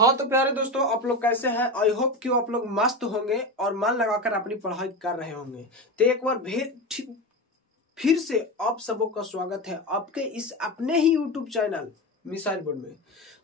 हाँ तो प्यारे दोस्तों, आप लोग कैसे हैं? आई होप कि आप लोग मस्त होंगे और मन लगाकर अपनी पढ़ाई कर रहे होंगे। तो एक बार फिर से आप सबों का स्वागत है आपके इस अपने ही यूट्यूब चैनल मिसाइल बोर्ड में।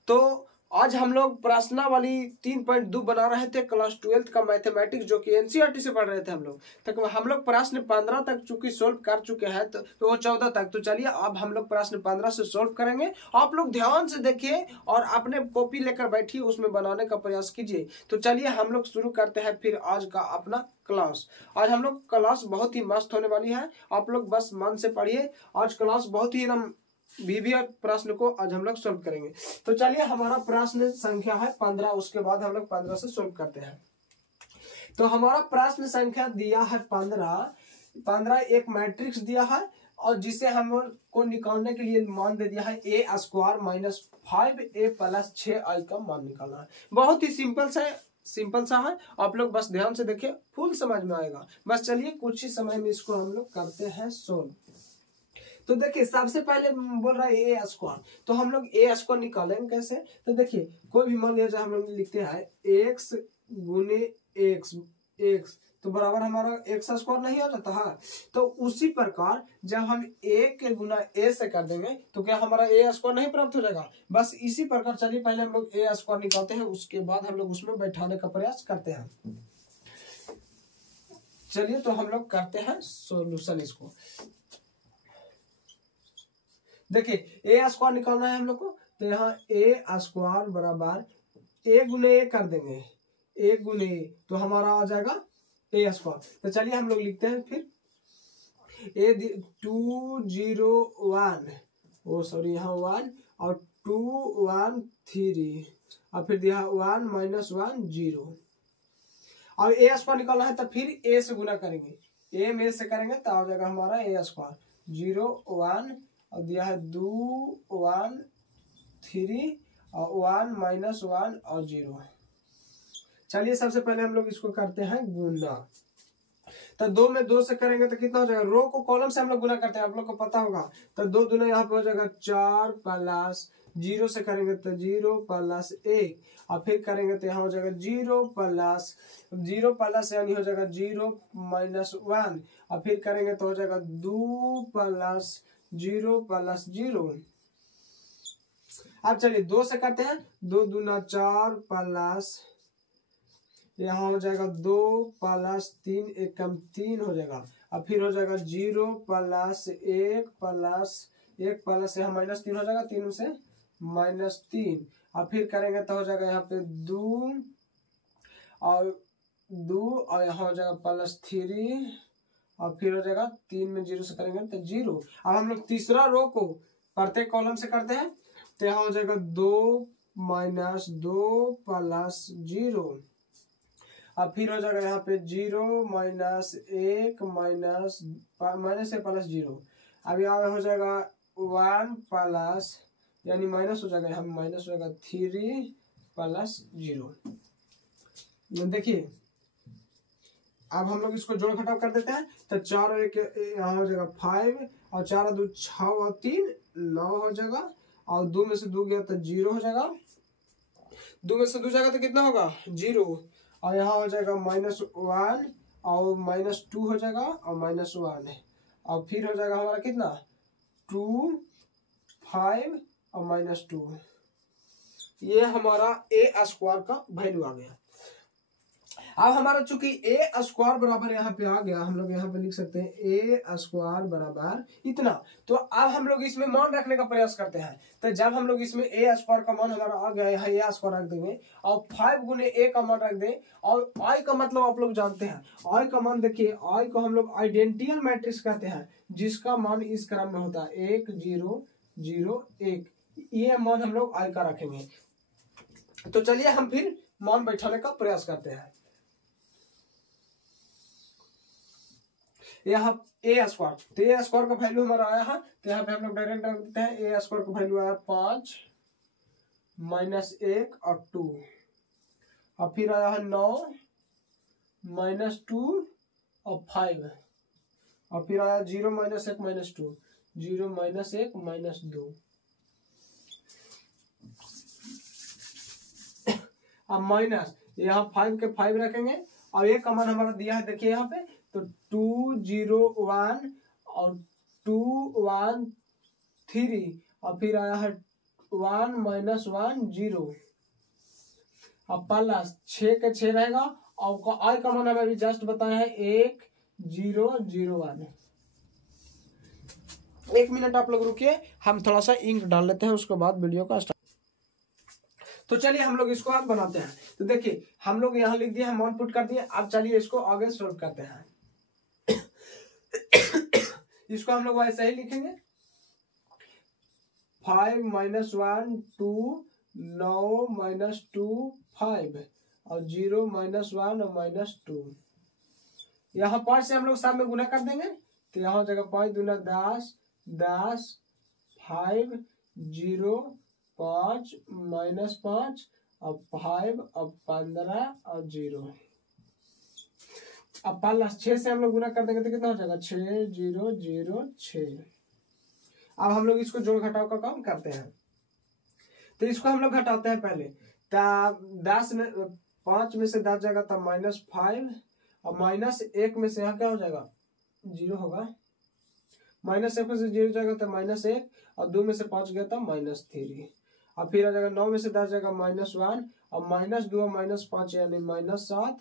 तो आज हम लोग प्रश्नावली 3.2 बना रहे थे क्लास 12th का मैथमेटिक्स, जो कि एनसीईआरटी से पढ़ रहे थे हम लोग प्रश्न 15 तक चूंकि सोल्व कर चुके हैं तो वो 14 तक। तो चलिए अब हम लोग प्रश्न 15 से सोल्व करेंगे। आप लोग ध्यान से देखिए और अपने कॉपी लेकर बैठिए, उसमें बनाने का प्रयास कीजिए। तो चलिए हम लोग शुरू करते हैं फिर आज का अपना क्लास। आज हम लोग क्लास बहुत ही मस्त होने वाली है, आप लोग बस मन से पढ़िए। आज क्लास बहुत ही एकदम वीवीआर प्रश्न को आज हम लोग सोल्व करेंगे। तो चलिए हमारा प्रश्न संख्या है 15, उसके बाद हम लोग 15 से सोल्व करते हैं। तो हमारा प्रश्न संख्या दिया है 15 एक मैट्रिक्स दिया है और जिसे हम को निकालने के लिए मान दे दिया है a² - 5a + 6i का मान निकालना है। बहुत ही सिंपल सा है, आप लोग बस ध्यान से देखिए, फुल समझ में आएगा। बस चलिए कुछ ही समय में इसको हम लोग करते हैं सोल्व। तो देखिए सबसे पहले बोल रहा है a², तो हम लोग a² निकालेंगे कैसे? तो देखिए कोई भी मान लिया जाए, हम लोग लिखते हैं x × x तो बराबर हमारा x² नहीं आ जाता है। तो उसी प्रकार जब हम a के गुना a से कर देंगे तो क्या हमारा a² नहीं प्राप्त हो जाएगा? बस इसी प्रकार चलिए पहले हम लोग a² निकालते हैं, उसके बाद हम लोग उसमें बैठाने का प्रयास करते हैं। चलिए तो हम लोग करते हैं सॉल्यूशन इसको। देखिए a² निकालना है हम लोग को, तो यहाँ a² बराबर a गुने a कर देंगे, a गुने a तो हमारा आ जाएगा a²। तो चलिए हम लोग लिखते हैं फिर यहाँ 1 और 2 1 3 और फिर दिया 1 - 1 0। अब a² निकालना है तो फिर a से गुना करेंगे, a में से करेंगे तो आ जाएगा हमारा a² 0 1 और दिया है 2 1 3 और 1 - 1 और 0। चलिए सबसे पहले हम लोग इसको करते हैं गुना। तो 2 में 2 से करेंगे तो कितना हो जाएगा? रो को कॉलम से हम लोग गुना करते हैं, आप लोग को पता होगा। तो 2 दूना यहाँ पे हो जाएगा 4 प्लस 0 से करेंगे तो 0 प्लस 1 और फिर करेंगे तो यहाँ हो जाएगा 0 प्लस यानी हो जाएगा 0 - 1 और फिर करेंगे तो हो जाएगा 2 प्लस 0 प्लस 0। अब चलिए 2 से करते हैं, 2 दूना 4 प्लस यहाँ हो जाएगा 2 प्लस 3 1 कम 3 हो जाएगा और फिर हो जाएगा 0 प्लस 1 प्लस यहाँ -3 हो जाएगा, 3 से -3 और फिर करेंगे तो हो जाएगा यहाँ पे 2 और यहाँ हो जाएगा +3 और फिर हो जाएगा 3 में 0 से करेंगे तो 0। अब हम लोग तीसरा रो को प्रत्येक कॉलम से करते हैं, तो यहाँ हो जाएगा 2 - 2 प्लस 0 और फिर हो जाएगा यहाँ पे 0 -1 प्लस 0। अब यहाँ हो जाएगा 1 प्लस यानी माइनस हो जाएगा, यहाँ माइनस हो जाएगा 3 प्लस 0। देखिए अब हम लोग इसको जोड़ घटाव कर देते हैं, तो 4 और 1 यहाँ हो जाएगा 5 और 4 और 2 6 और 3 9 हो जाएगा और 2 में से 2 गया तो 0 हो जाएगा, 2 में से 2 जाएगा तो कितना होगा? 0 और यहाँ हो जाएगा -1 और -2 हो जाएगा और -1 और फिर हो जाएगा हमारा कितना 2 5 और -2। ये हमारा a² का वैल्यू आ गया। अब हमारा चूंकि a² बराबर यहाँ पे आ गया, हम लोग यहाँ पे लिख सकते हैं a² बराबर इतना। तो अब हम लोग इसमें मान रखने का प्रयास करते हैं। तो जब हम लोग इसमें a² का मान हमारा आ गया, यहाँ a² रख देंगे और 5 गुने a का मान रख दें और i का मतलब आप लोग जानते हैं, i का मान देखिए, i को हम लोग आइडेंटियल मैट्रिक्स कहते हैं जिसका मान इस क्रम में होता है 1 0 0 1। ये मान हम लोग i का रखेंगे। तो चलिए हम फिर मान बैठाने का प्रयास करते हैं। यहाँ a², तो a² का वैल्यू हमारा आया है, तो यहाँ पे हम लोग डायरेक्ट रख देते हैं a² का वैल्यू आया 5 -1 और 2 और फिर आया है 9 -2 और 5 और फिर आया 0 - 1 -2 0 -1 -2। अब माइनस यहाँ 5 के 5 रखेंगे और ये कॉमन हमारा दिया है, देखिए यहाँ पे तो 2 0 1 और 2 1 3 और फिर आया है 1 - 1 0 अब प्लस 6 के 6 रहेगा और आई कॉमन हमें अभी जस्ट बताया है 1 0 0 1। एक मिनट आप लोग रुकिए, हम थोड़ा सा इंक डाल लेते हैं, उसके बाद वीडियो का स्टार्ट। तो चलिए हम लोग इसको अब बनाते हैं। तो देखिए हम लोग यहाँ लिख दिए, हम वन पुट कर दिए। अब चलिए इसको आगे सोल्व करते हैं। इसको हम लोग वैसे ही लिखेंगे 5 - 1 2 9 - 2 5 और 0 - 1 और -2। यहाँ 5 से हम लोग साथ में गुना कर देंगे तो यहाँ हो जाएगा 5 दूना 10 10 5 0 5 -5 और 5 और 15 और 0। अब प्लस 6 से हम लोग गुना कर देंगे तो कितना हो जाएगा 6 0 0 6। अब हम लोग इसको जोड़ घटाव का काम करते हैं। तो इसको हम लोग घटाते हैं पहले। 10 में 5 में से 10 जाएगा तब -5 और -1 में से यहाँ क्या हो जाएगा 0 होगा। -1 में से 0 जाएगा तो -1 और 2 में से 5 गया था -3 और फिर आ जाएगा 9 में से 10 जाएगा -1 और -2 और -5 यानी -7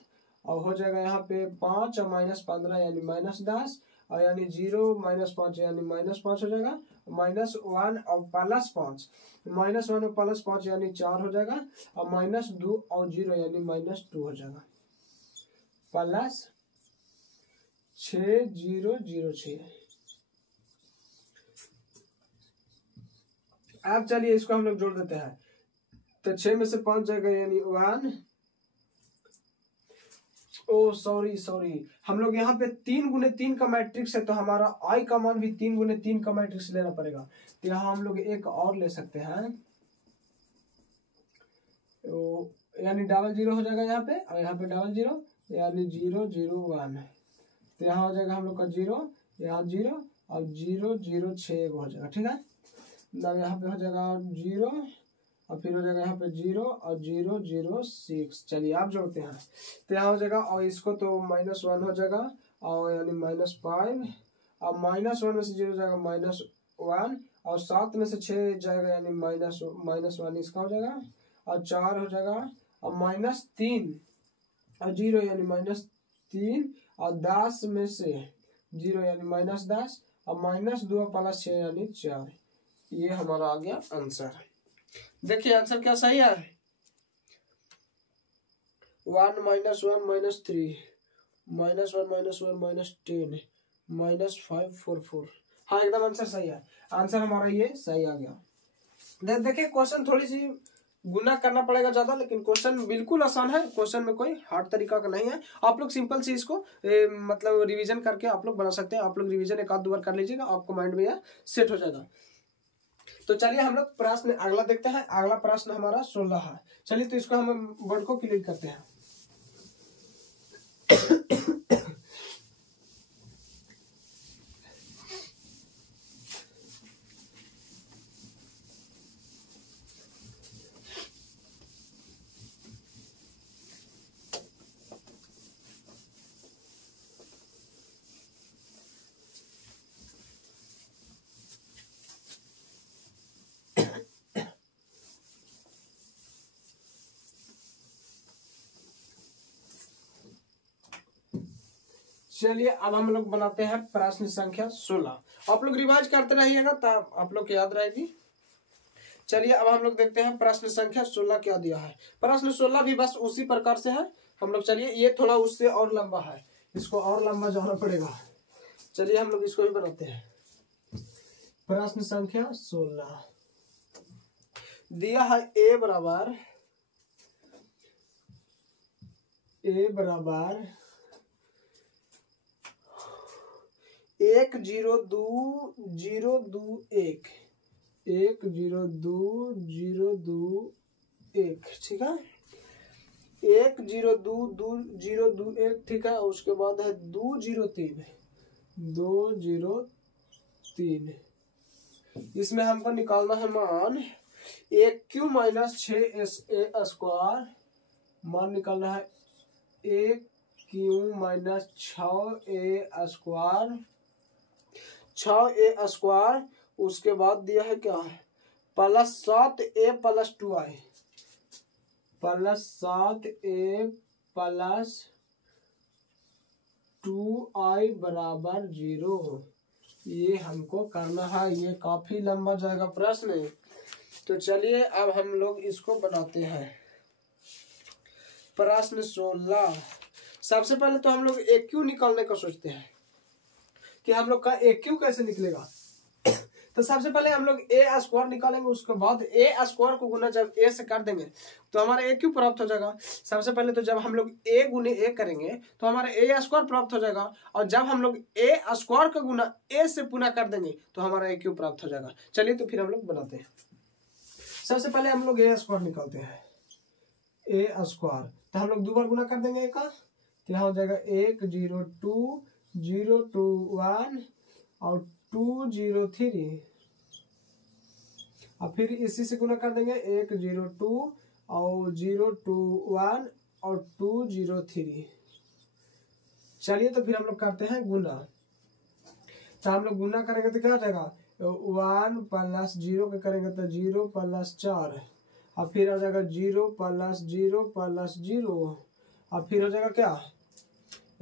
और हो जाएगा यहाँ पे 5 और -15 यानी -10 और यानी 0 - 5 यानी -5 हो जाएगा। -1 और +5 -1 और +5 यानी 4 हो जाएगा और -2 और 0 यानी -2 हो जाएगा प्लस 6 0 0 6। अब चलिए इसको हम लोग जोड़ देते हैं। तो 6 में से 5 जाएगा यानी 1। ओ सॉरी हम लोग यहाँ पे 3 × 3 का मैट्रिक्स है तो हमारा आई का मान भी 3 × 3 का मैट्रिक्स लेना पड़ेगा। तो यहाँ हम लोग एक और ले सकते हैं, तो यानी डबल 0 हो जाएगा यहाँ पे और यहाँ पे डबल 0 यानी 0 0 1। तो यहाँ हो जाएगा हम लोग का 0 यहाँ 0 और 0 0 6 हो जाएगा। ठीक है, मतलब यहाँ पे हो जाएगा 0 और फिर हो जाएगा यहाँ पे 0 और 0 0 6। चलिए आप जोड़ते हैं तो यहाँ हो जाएगा और इसको तो -1 हो जाएगा और यानी -5 और -1 में से 0 जाएगा -1 और 7 में से 6 जाएगा यानी -1 इसका हो जाएगा और 4 हो जाएगा और -3 और 0 यानी -3 और 10 में से 0 यानी -10 और -2 + 6 यानी 4। ये हमारा आ गया आंसर। देखिए आंसर क्या सही है। 1 - 1 - 3 -1 -1 -10 -544। हाँ एकदम आंसर सही है। आंसर हमारा ये सही आ गया। देखिए क्वेश्चन थोड़ी सी गुना करना पड़ेगा ज्यादा, लेकिन क्वेश्चन बिल्कुल आसान है। क्वेश्चन में कोई हार्ड तरीका का नहीं है। आप लोग सिंपल से इसको मतलब रिवीजन करके आप लोग बना सकते हैं। आप लोग रिवीजन एक आध 2 बार कर लीजिएगा, आपको माइंड में यह सेट हो जाएगा। तो चलिए हम लोग प्रश्न अगला देखते हैं। अगला प्रश्न हमारा 16 है। चलिए तो इसको हम बोर्ड को क्लिक करते हैं। चलिए अब हम लोग बनाते हैं प्रश्न संख्या 16। आप लोग रिवाइज करते रहिएगा तब आप लोग को याद रहेगी। चलिए अब हम लोग देखते हैं प्रश्न संख्या 16 क्या दिया है। प्रश्न 16 भी बस उसी प्रकार से है हम लोग। चलिए ये थोड़ा उससे और लंबा है, इसको और लंबा जाना पड़ेगा। चलिए हम लोग इसको भी बनाते हैं। प्रश्न संख्या 16 दिया है a बराबर 1 0 2 0 2 1 1 0 2 0 2 1। ठीक है, 1 0 2 2 0 2 1। ठीक है, उसके बाद है 2 0 3 2 0 3। इसमें हमको निकालना है मान 1 क्यू - 6 SA² मान निकालना है ए क्यू माइनस 6a², 6a², उसके बाद दिया है क्या है plus 7a plus 2i, plus 7a plus 2i बराबर 0। ये हमको करना है, ये काफी लंबा जाएगा प्रश्न। तो चलिए अब हम लोग इसको बनाते हैं। प्रश्न 16। सबसे पहले तो हम लोग एक क्यू निकालने का सोचते हैं कि हम लोग का एक क्यू कैसे निकलेगा। तो सबसे पहले हम लोग a² निकालेंगे, उसके बाद a² को गुना जब a से कर देंगे तो हमारा a क्यू प्राप्त हो जाएगा। सबसे पहले तो जब हम लोग a गुने a करेंगे तो हमारा a² प्राप्त हो जाएगा, और जब हम लोग a² का गुना a से पुनः कर देंगे तो हमारा a क्यू प्राप्त हो जाएगा। चलिए तो फिर हम लोग बनाते हैं। सबसे पहले हम लोग a² निकालते हैं, a²। तो हम लोग 2 बार गुना कर देंगे a का, तो यहाँ हो जाएगा 1 0 2 0 2 1 और 2 0 3, और फिर इसी से गुना कर देंगे 1 0 2 और 0 2 1 और 2 0 3। चलिए तो फिर हम लोग करते हैं गुना। तो हम लोग गुना करेंगे तो क्या हो जाएगा 1 प्लस 0 के करेंगे तो 0 प्लस 4, और फिर हो जाएगा 0 प्लस 0 प्लस 0, और फिर हो जाएगा क्या,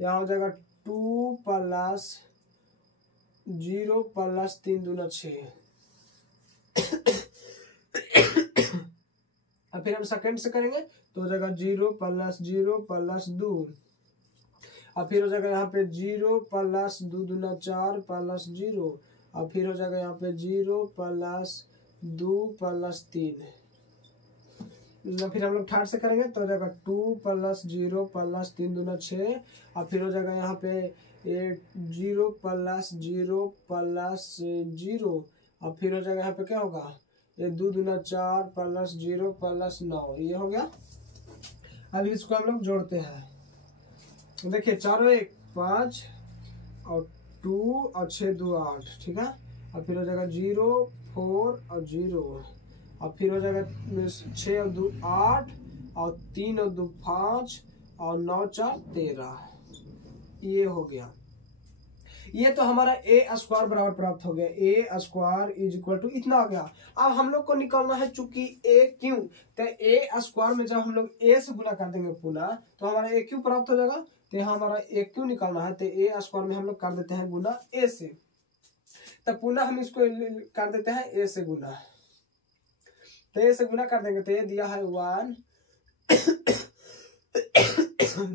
यहाँ हो जाएगा 2 प्लस 0 प्लस 3 दूना 6। अब फिर हम सेकंड से करेंगे तो हो जाएगा 0 प्लस 0 प्लस 2, और फिर हो जाएगा यहाँ पे 0 प्लस 2 दूना 4 प्लस 0, और फिर हो जाएगा यहाँ पे 0 प्लस 2 प्लस 3। फिर हम लोग थर्ड से करेंगे तो हो जाएगा 2 प्लस 0 प्लस 3 दूना 6, और फिर हो जाएगा यहाँ पे 0 प्लस 0 प्लस 0, और फिर हो जाएगा यहाँ पे क्या होगा 2 दूना 4 प्लस 0 प्लस 9। ये हो गया। अब इसको हम लोग जोड़ते हैं। देखिए 4 1 5 और 2 और 6 2 8, ठीक है। और फिर हो जाएगा 0 4 और 0, और फिर हो जाएगा 6 और 2 8 और 3 और 2 5 और 9 4 13। ये हो गया। ये तो हमारा a² बराबर प्राप्त हो गया, a² इज इक्वल टू इतना आ गया। अब हम लोग को निकालना है चूंकि a क्यू, तो a² में जब हम लोग a से गुना कर देंगे पुनः तो हमारा a क्यू प्राप्त हो जाएगा। तो यहाँ हमारा a क्यू निकालना है, तो a² में हम लोग कर देते हैं गुना a से, तो पुनः हम इसको कर देते हैं a से गुना। तो a से गुना कर देंगे तो ये दिया है 1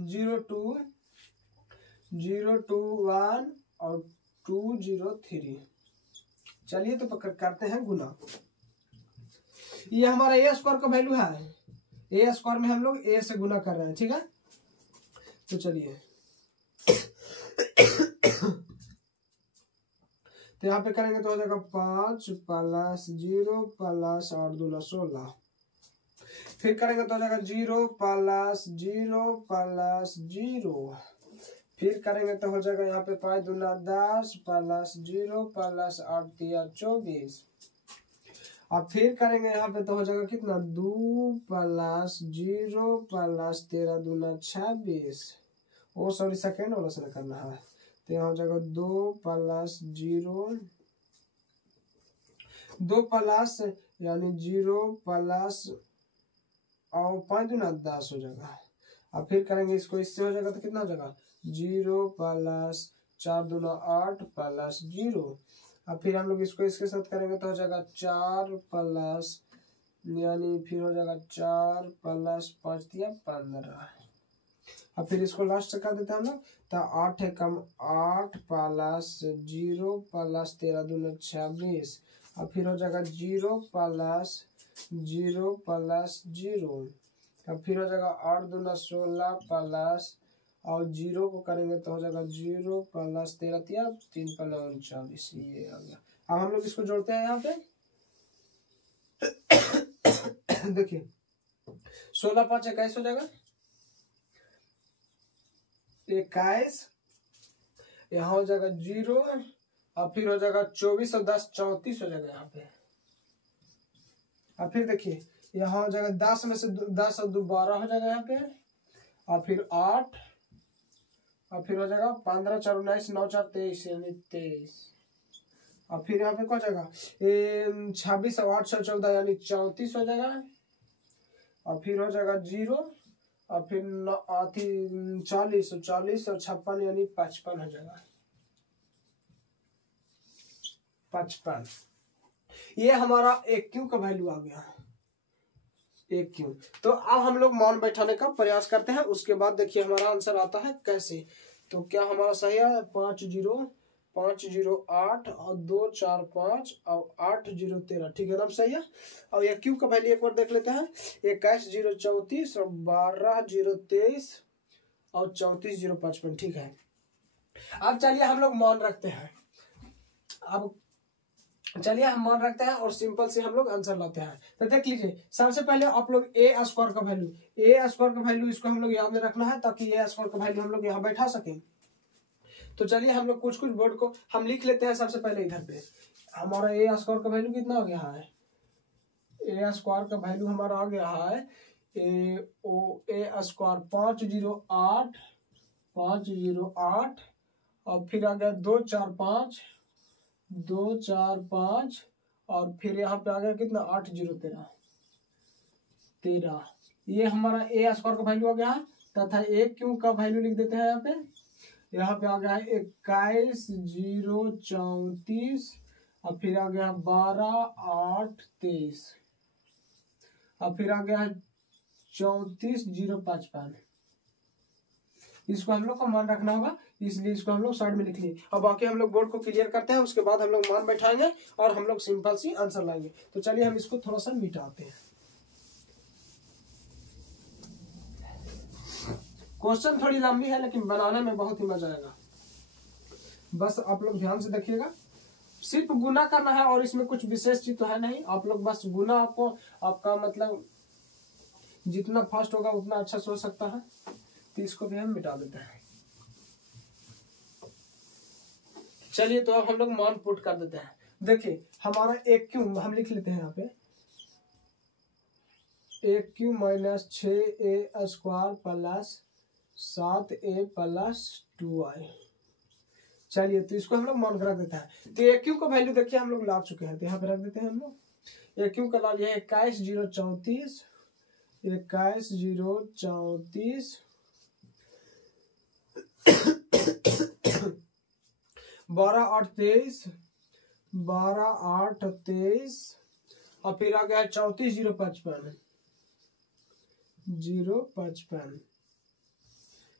0 2 0 2 1 और 2 0 3। चलिए तो करते हैं गुना। ये हमारा a² का वैल्यू है, a² में हम लोग a से गुना कर रहे हैं, ठीक है। तो चलिए तो यहाँ पे करेंगे तो हो जाएगा 5 प्लस 0 प्लस 8 दूना 16, फिर करेंगे तो हो जाएगा 0 प्लस 0 प्लस 0, फिर करेंगे तो हो जाएगा यहाँ पे 5 दूना 10 प्लस 0 प्लस 8 3 24, अब फिर करेंगे यहाँ पे तो हो जाएगा कितना 2 प्लस 0 प्लस 13 दूना 26। ओ सॉरी सेकेंड वाला से करना है, तो यहाँ हो जाएगा 2 प्लस 0 2 प्लस यानी 0 प्लस और 5 दूना 10 हो जाएगा। अब फिर करेंगे इसको, इससे हो जाएगा तो कितना हो जाएगा 0 प्लस 4 दूना 8 प्लस 0। अब फिर हम लोग इसको इसके साथ करेंगे तो हो जाएगा 4 प्लस यानी फिर हो जाएगा 4 प्लस 5 दिया 15। अब फिर इसको लास्ट से कर देते हैं हम लोग, तो 8 है कम 8 प्लस 0 प्लस 13 दूना 26। अब फिर हो जाएगा 0 प्लस 0 प्लस 0। अब फिर हो जाएगा 8 दूना 16 प्लस और 0 को करेंगे तो हो जाएगा 0 प्लस 13 3 प्लस 39। ये आ गया। अब हम लोग इसको जोड़ते हैं यहाँ पे। देखिए 16 5 21 हो जाएगा 21, यहाँ हो जाएगा 0 और फिर हो जाएगा 24 और 10 34 हो जाएगा यहाँ पे। अब फिर देखिए यहाँ हो जाएगा 10 में से 10 और 2 12 हो जाएगा यहाँ पे, और फिर 8, और फिर हो जाएगा 15 4 19 9 4 23 यानी 23, और फिर यहाँ पे क्या हो जाएगा 26 और 8 6 14 यानी 34 हो जाएगा, और फिर हो जाएगा 0, और फिर 40 और 56 यानी 55 हो जाएगा 55। ये हमारा एक क्यू का वैल्यू आ गया, एक क्यू। तो अब हम लोग मान बैठाने का प्रयास करते हैं, उसके बाद देखिए हमारा आंसर आता है कैसे। तो क्या हमारा सही है 5 0 5 0 8 और 2 4 5 और 8 0 13, ठीक है ना, सही है। और ये क्यू का वैल्यू एक बार देख लेते हैं, 21 0 34 और 12 0 23 और 34 0 55, ठीक है। अब चलिए हम लोग मान रखते हैं, अब चलिए हम मान रखते हैं और सिंपल से हम लोग आंसर लाते हैं। तो देख लीजिए सबसे पहले आप लोग ए स्क्वायर का वैल्यू इसको हम लोग याद में रखना है, ताकि ए स्क्वायर का वैल्यू हम लोग यहाँ बैठा सकें। तो चलिए हम लोग कुछ वर्ड को हम लिख लेते हैं। सबसे पहले इधर पे हमारा ए स्क्वायर का वैल्यू कितना आ गया है, ए स्क्वायर का वैल्यू हमारा आ गया है ए स्क्वायर 508 और फिर आ गया 2 4 5 और फिर यहाँ पे आ गया कितना 8 0 13। ये हमारा ए स्क्वायर का वैल्यू आ गया है, तथा ए क्यू का वैल्यू लिख देते हैं यहाँ पे आ गया है 21 0 34 और फिर आ गया 12 8 23 और फिर आ गया है 34 0 55। इसको हम लोग को मान रखना होगा, इसलिए इसको हम लोग साइड में लिख लिए। अब बाकी हम लोग बोर्ड को क्लियर करते हैं, उसके बाद हम लोग मान बैठाएंगे और हम लोग सिंपल सी आंसर लाएंगे। तो चलिए हम इसको थोड़ा सा मिटाते हैं। क्वेश्चन थोड़ी लंबी है लेकिन बनाने में बहुत ही मजा आएगा, बस आप लोग ध्यान से देखिएगा। सिर्फ गुना करना है और इसमें कुछ विशेष चीज तो है नहीं, आप लोग बस गुना आपको आपका मतलब जितना फास्ट होगा उतना अच्छा सोच सकता है। तो इसको भी हम मिटा देते हैं। चलिए तो अब हम लोग मान पुट कर देते हैं। देखिए हमारा एक क्यू हम लिख लेते हैं यहाँ पे, एक Q minus 6a square plus 7a plus 2i। चलिए तो इसको हम लोग मान कर रख देते हैं। तो एक क्यू का वैल्यू देखिए हम लोग ला चुके हैं, तो यहाँ पे रख देते हैं हम लोग। एक क्यू का ला लिया 21 0 34 21 0 34 12 8 23 12 8 23 और फिर आ गया 34 0 55 0 55।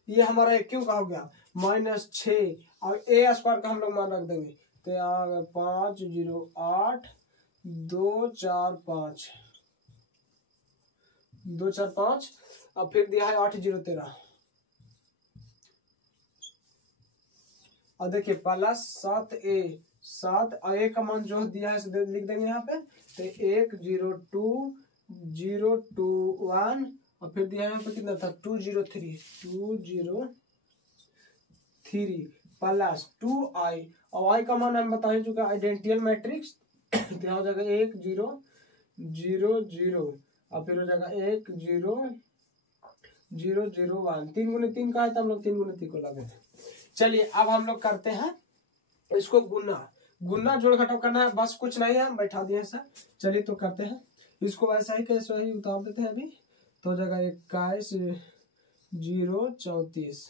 ये हमारा एक क्यू का हो गया माइनस 6 और ए स्क्वायर का हम लोग मान रख देंगे। तो आ गया 5 0 8 2 4 5 2 4 5 और फिर दिया है 8 0 13 और देखिए प्लस 7 और ए का मान जो दिया है लिख देंगे यहाँ पे। तो 1 0 2 0 2 1 और फिर दिया यहाँ पे कितना था 2 0 3 प्लस 2i और i का मान हम बता ही चुका आइडेंटियल मैट्रिक्स। तो यहाँ हो जाएगा 1 0 0 0 और फिर हो जाएगा 1 0 0 0 1। 3 गुने 3 का है तो हम लोग 3 गुने 3 को लगे। चलिए अब हम लोग करते हैं इसको गुना जोड़ घटाव करना है, बस कुछ नहीं है, हम बैठा दिए सर। चलिए तो करते हैं इसको ऐसा ही कैसे ही उतार देते हैं अभी। तो हो जाएगा 21 0 34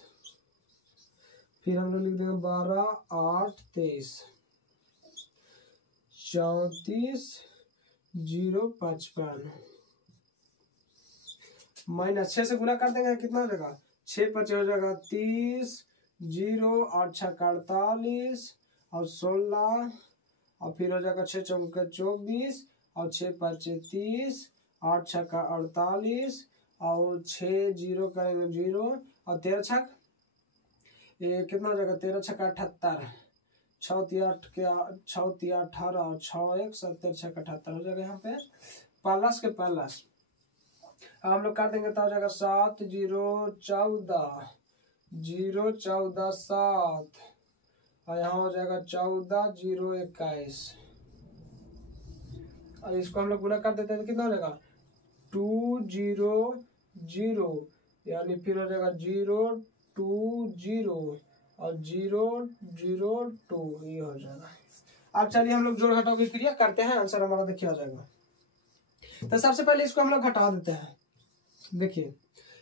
फिर हम लोग लिख देंगे 12 8 23 34 0 55 माइनस 6 से गुना कर देंगे कितना हो जाएगा 6 5 हो जाएगा 30 0 8 6 48 और 16 और फिर हो जाएगा 6 चौके 24 और 6 5 30 8 6 का 48 और 6 0 करेंगे 0 और 13 छक ये कितना हो जाएगा 13 छक 78 6 8 के 6 18 और 6 1 70 6 78 हो जाएगा यहाँ पे प्लस के प्लस। अब हम लोग कर देंगे तो हो जाएगा 7 0 14 0 14 7 और यहाँ हो जाएगा 14 0 21 और इसको हम लोग गुना कर देते हैं तो कितना हो जाएगा 2 0 0, यानी फिर हो जाएगा 0 2 0 और 0 0 2, ये हो जाएगा। अब चलिए हम लोग जोड़ घटाव की क्रिया करते हैं, आंसर हमारा देखिए आ जाएगा। तो सबसे पहले इसको हम लोग घटा देते हैं। देखिए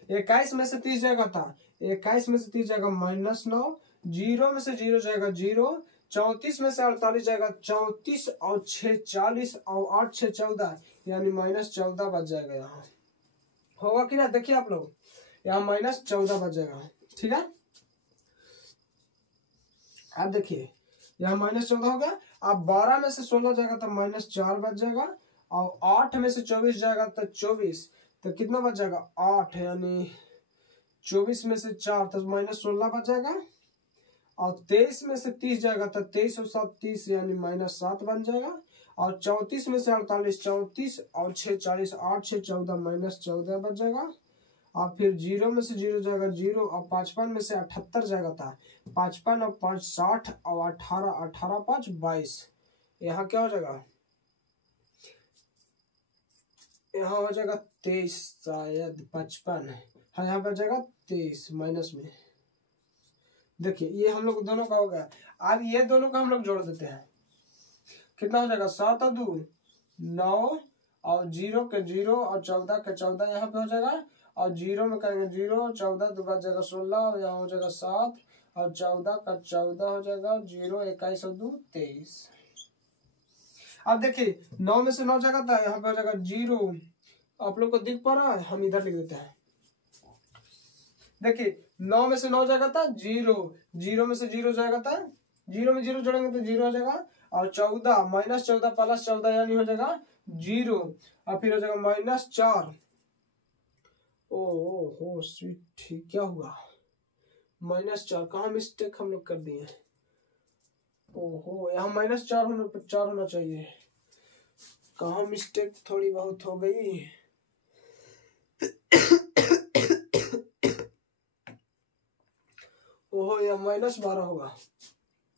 21 में से 30 जाएगा था, 21 में से 30 जाएगा -9, 0 में से 0 जाएगा 0, 34 में से 48 जाएगा 34 और 6 40 और 8 6 14, यानी -14 बच जाएगा। यहाँ होगा कि ना, देखिए आप लोग यहाँ -14 बच जाएगा, ठीक है। अब देखिए यहाँ -14 हो गया। अब 12 में से 16 जाएगा तो -4 बच जाएगा, और 8 में से 24 जाएगा तो 24, तो कितना बच जाएगा 8, यानी 24 में से 4 तो -16 बच जाएगा, और 23 में से 30 जाएगा तो 23 और 7 30, यानी -7 बन जाएगा, और 34 में से 48 34 और 6 40, 8 6 14 -14 बच जाएगा। और फिर 0 में से 0 जाएगा 0, और 55 में से 78 जाएगा था, 55 और 5 60 और 18 18 5 22, यहाँ क्या हो जाएगा, यहाँ हो जाएगा 23, शायद 55, हाँ यहाँ पर जाएगा 23 माइनस में। देखिए ये हम लोग दोनों का हो गया। अब ये दोनों का हम लोग जोड़ देते हैं, कितना हो जाएगा 7 और 2 9, और 0 के 0 और 14 के 14 यहाँ पे हो जाएगा, और 0 में करेंगे 0 14 2 बच जाएगा 16, और यहाँ हो जाएगा 7 और 14 का 14 हो जाएगा 0 21 और 2 23। अब देखिए 9 में से 9 जाएगा था, यहाँ पे हो जाएगा 0, आप लोग को दिख पा रहा है, हम इधर लिख देते हैं। देखिए 9 में से 9 जाएगा था 0, 0 में से 0 जाएगा था, 0 में 0 जोड़ेंगे तो 0 हो जाएगा, और 14 -14 प्लस 14 यानी हो जाएगा 0, और फिर हो जाएगा -4। ओ स्वीट, ठीक क्या हुआ -4, कहाँ मिस्टेक हम लोग कर दिए। ओहो यहाँ -4 होना चाहिए, कहाँ मिस्टेक थोड़ी बहुत हो गई। ओहो यह -12 होगा,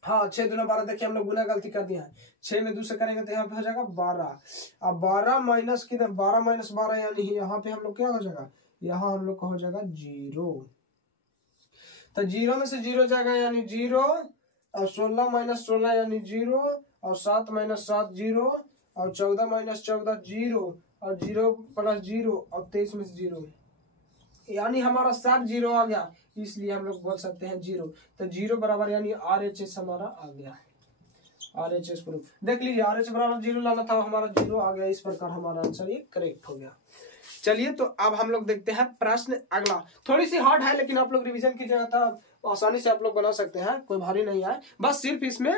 हाँ 6 दूना 12, देखिए हम लोग गुना गलती कर दिया है, 6 में 2 से करेंगे तो यहाँ पे हो जाएगा 12, अब 12 माइनस कितना 12 - 12, यानी यहाँ पे हम लोग क्या हो जाएगा, यहाँ हम लोग का हो जाएगा 0, तो 0 में से 0 जाएगा यानी 0, और 16 - 16 यानी 0, और 7 - 7 0, और 14 - 14 0, और 0 + 0, और 23 में से 0, यानी हमारा सब 0 आ गया, इसलिए हम लोग बोल सकते हैं 0। तो 0 बराबर यानी RHS हमारा आ गया, RHS प्रूफ। देख लीजिए RH बराबर 0 लाना था, हमारा 0 आ गया, इस प्रकार हमारा आंसर ये करेक्ट हो गया। चलिए तो अब हम लोग देखते हैं प्रश्न अगला, थोड़ी सी हार्ड है लेकिन आप लोग रिवीजन कीजिएगा तो आसानी से आप लोग बना सकते हैं, कोई भारी नहीं है, बस सिर्फ इसमें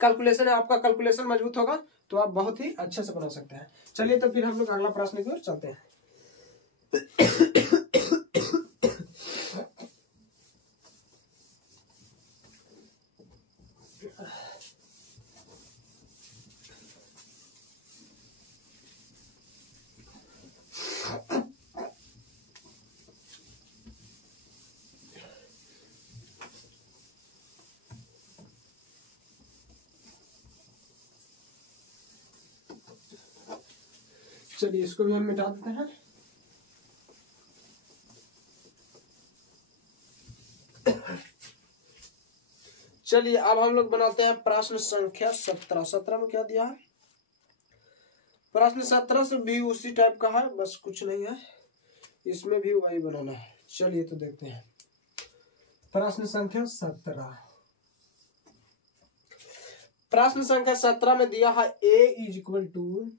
कैलकुलेशन है, आपका कैलकुलेशन मजबूत होगा तो आप बहुत ही अच्छे से बना सकते हैं। चलिए तो फिर हम लोग अगला प्रश्न की ओर चलते हैं। चलिए इसको भी हम मिटा देते हैं। चलिए अब हम लोग बनाते हैं प्रश्न संख्या 17। 17 में क्या दिया है, प्रश्न 17 से भी उसी टाइप का है, बस कुछ नहीं है, इसमें भी वही बनाना है। चलिए तो देखते हैं प्रश्न संख्या 17। प्रश्न संख्या 17 में दिया है a इज इक्वल टू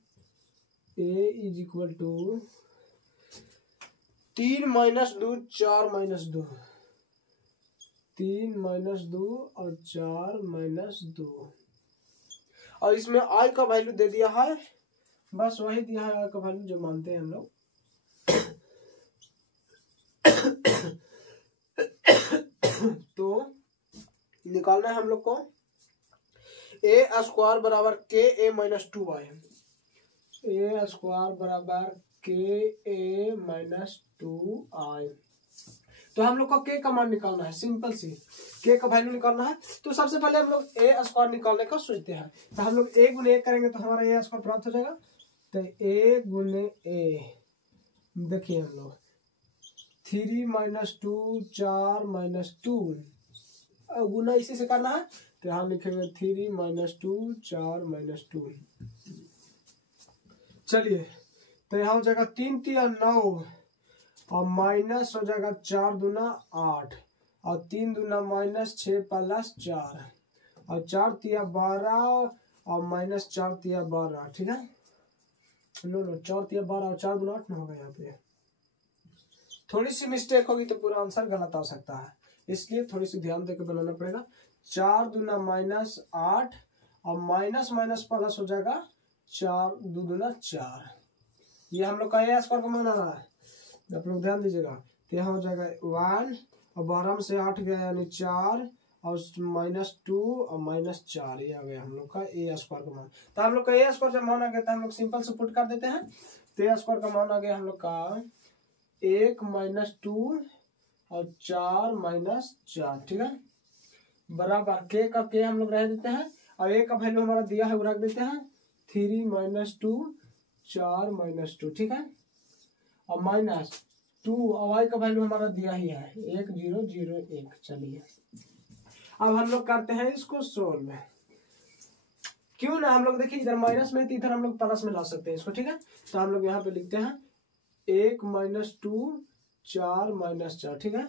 3 - 2 4 - 2, 3 - 2 और 4 - 2, और इसमें i का वैल्यू दे दिया है, बस वही दिया है i का वैल्यू जो मानते हैं हम लोग। तो निकालना है हम लोग को a² बराबर KA - 2i, a² बराबर KA - 2i। तो हम लोग को k का मान निकालना है, सिंपल सी k का वैल्यू निकालना है। तो सबसे पहले हम लोग a² निकालने का सोचते हैं, तो हम लोग a × 1 करेंगे तो हमारा a² प्राप्त हो जाएगा, तो a × a देखिए हम लोग 3 - 2 4 - 2 गुना इसी से करना है, तो यहाँ लिखेंगे 3 - 2 4 - 2। चलिए तो यहाँ हो जाएगा 3 × 9 और माइनस हो जाएगा 4 दूना 8 और 3 दूना -6 + 4 और 4 × 12 और -4 × 12। ठीक है, नो 4 × 12 और 4 दूना 8 ना होगा। यहाँ पे थोड़ी सी मिस्टेक होगी तो पूरा आंसर गलत आ सकता है, इसलिए थोड़ी सी ध्यान देकर बनाना पड़ेगा। 4 दूना -8 और माइनस माइनस प्लस हो जाएगा 4 दूना 4। ये हम लोग का ए स्क्वायर का मान आ रहा है, आप लोग ध्यान दीजिएगा। तो यहाँ हो जाएगा 1 और 12 में से 8 गया यानी 4 और -2 और -4, ये आ गया हम लोग का ए स्क्वायर का मान। तो हम लोग का ए स्क्वायर जब मान आ गया तो हम लोग सिंपल से पुट कर देते हैं। तो ए स्क्वायर का मान आ गया हम लोग का 1 - 2 और 4 - 4। ठीक है, बराबर के का के हम लोग रह देते हैं और ए का वैल्यू हमारा दिया है वो रख देते हैं 3 - 2 4 - 2। ठीक है, और -2 और y का वैल्यू हमारा दिया ही है 1 0 0 1। चलिए अब हम लोग करते हैं इसको सोल्व में। क्यों ना हम लोग देखिए इधर माइनस में तो इधर हम लोग प्लस में ला सकते हैं इसको। ठीक है, तो हम लोग यहाँ पे लिखते हैं 1 - 2 4 - 4। ठीक है,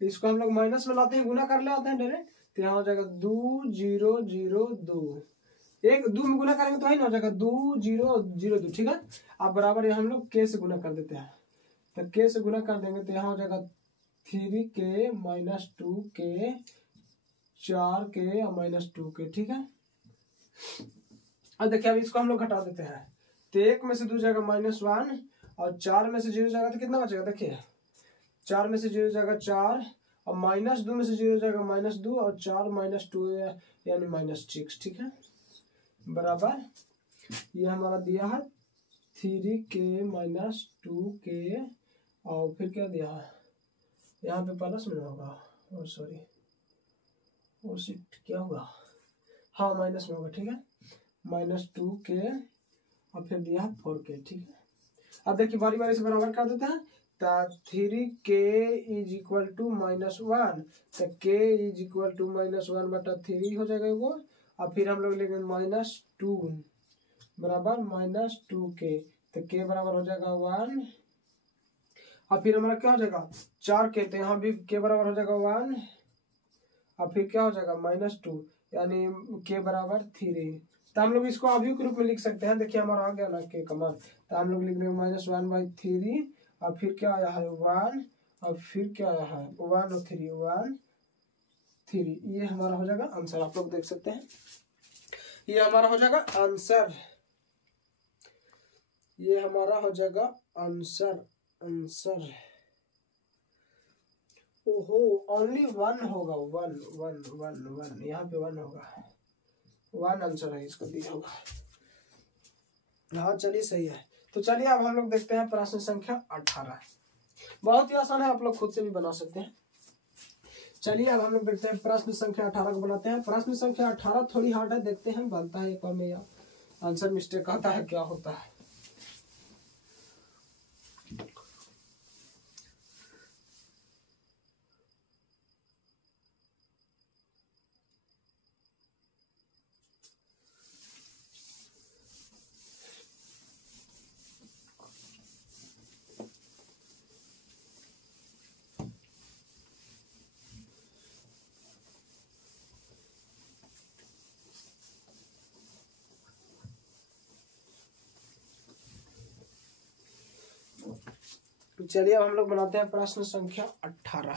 इसको हम लोग माइनस में लाते हैं, गुना कर ले आते हैं डायरेक्ट। तो यहाँ हो जाएगा 2 0 0 2, एक 2 में गुना करेंगे तो ही ना हो जाएगा 2 0 0 2। ठीक है, अब बराबर हम लोग के से गुना कर देते हैं। तो के से गुना कर देंगे तो यहाँ हो जाएगा 3k - 2k 4k और -2k। ठीक है, अब देखिए अब इसको हम लोग घटा देते हैं। तो 1 में से 2 जाएगा -1 और 4 में से 0 जाएगा तो कितना बचेगा। देखिए 4 में से 0 जाएगा 4 और -2 में से 0 जाएगा -2 और 4 - 2 यानी -6। ठीक है, बराबर ये हमारा दिया है 3k - 2k और फिर क्या दिया है यहाँ पे प्लस में होगा, और सॉरी वो शिफ्ट क्या होगा, हाँ माइनस में होगा। ठीक है, -2k और फिर दिया 4k। ठीक है, अब देखिए बारी बारी से बराबर कर देते हैं। तो 3k = -1 तो k = -1/3 हो जाएगा वो। और फिर हम लोग लेंगे -2 बराबर -2k तो k बराबर हो जाएगा 1 और फिर हमारा क्या हो जाएगा 4k तो यहाँ भी k बराबर हो जाएगा 1 और फिर क्या हो जाएगा -2 यानी k बराबर 3। तो हम लोग इसको अभी के रूप में लिख सकते हैं। देखिए हमारा आ गया ना k का मान, तो हम लोग लिख देंगे -1/3 और फिर क्या आया है 1 और फिर क्या आया है 1 और 3 1 3। ये हमारा हो जाएगा आंसर, आप लोग देख सकते हैं ये हमारा हो जाएगा आंसर, ये हमारा हो जाएगा आंसर। आंसर ओहो ओनली 1 होगा, 1 1 1 1 यहाँ पे 1 होगा, 1 आंसर है इसका दिया होगा। हाँ चलिए सही है। तो चलिए अब हम लोग देखते हैं प्रश्न संख्या 18। बहुत ही आसान है, आप लोग खुद से भी बना सकते हैं। चलिए अब हम लोग देखते हैं प्रश्न संख्या 18 को बनाते हैं। प्रश्न संख्या 18 थोड़ी हार्ड है, देखते हैं बनता है एक और में या आंसर मिस्टेक आता है क्या होता है। चलिए अब हम लोग बनाते हैं प्रश्न संख्या 18।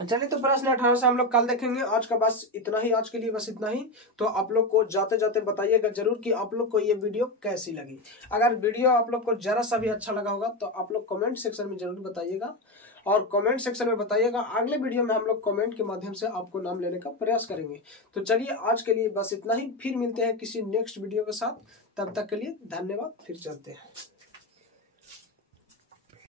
चलिए तो प्रश्न 18 से हम लोग कल देखेंगे, आज का बस इतना ही, आज के लिए बस इतना ही। तो आप लोग को जाते जाते बताइएगा जरूर कि आप लोग को ये वीडियो कैसी लगी। अगर वीडियो आप लोग को जरा सा भी अच्छा लगा होगा तो आप लोग कमेंट सेक्शन में जरूर बताइएगा और कमेंट सेक्शन में बताइएगा। अगले वीडियो में हम लोग कमेंट के माध्यम से आपको नाम लेने का प्रयास करेंगे। तो चलिए आज के लिए बस इतना ही, फिर मिलते हैं किसी नेक्स्ट वीडियो के साथ। तब तक के लिए धन्यवाद, फिर चलते हैं।